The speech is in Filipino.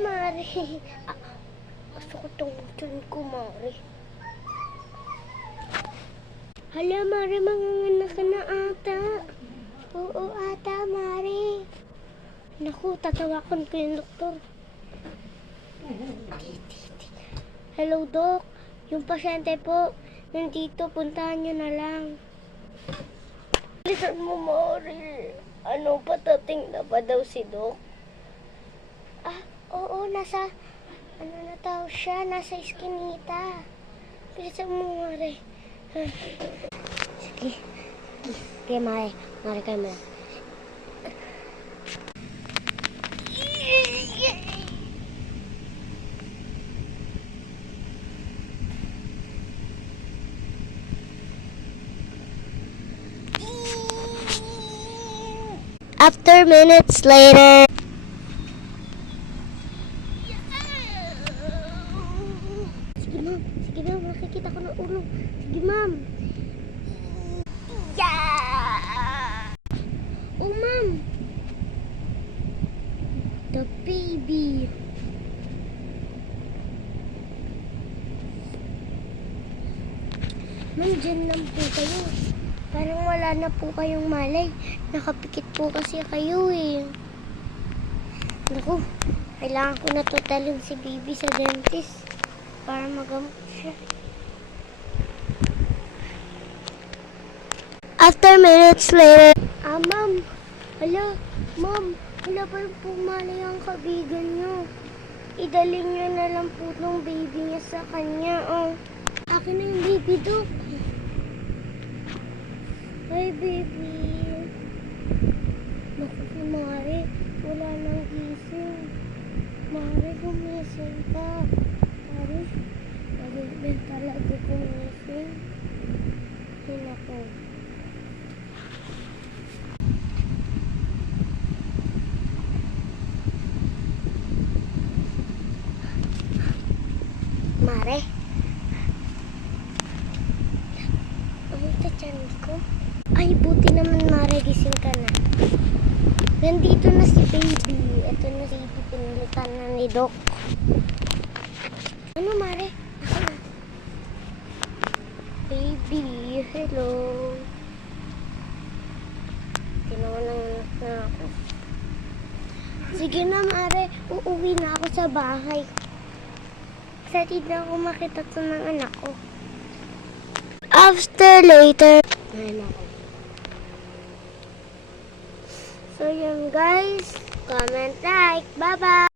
Mare. Gusto ko tong tiyan ko, Mare. Hala, Mare, manganganak ka na ata. Oo, ata, Mare. Naku, tatawakan ko yung doktor. Hello, Doc. Yung pasyente po, nandito. Puntahan nyo na lang. Bilisan mo, Mare. Ano, patating na ba daw si Doc? Oo, nasa, na daw siya? Nasa iskinita. Bilisan mo, Mare. Sige. Okay, Mare. Mare kayo mo. After minutes later. Sige, ma'am. Sige, ma'am. Nakikita ko ng ulo. Sige, ma'am. Yeah! Oh, ma'am. The baby. Ma'am, dyan lang po kayo. Parang wala na po kayong malay. Nakapikit po kasi kayo eh. Naku, kailangan ko na totalin si baby sa dentist para magamot siya. After minutes later. Ma'am. Hala, ma'am. Wala pa rin po malay ang kabigan nyo. Idalhin nyo na lang po ng baby niya sa kanya. Oh. Akin na yung baby, Doc. Hi, baby. Naku, si Mare. Wala nang gising. Mare, gumising ka. Mare, nagigil talaga gumising. Naku. Mare. Ano sa tiyan ko? Ay, buti naman, Mare, gising ka na. Nandito na si baby. Ito na si baby, pinilitan na ni Doc. Ano, Mare? Ako na. Baby, hello. Tinawalan na ako. Sige na, Mare. Uuwi na ako sa bahay. Excited na ako makita to ng anak ko. After later. Ayun ako. So yun guys, comment, like, bye bye!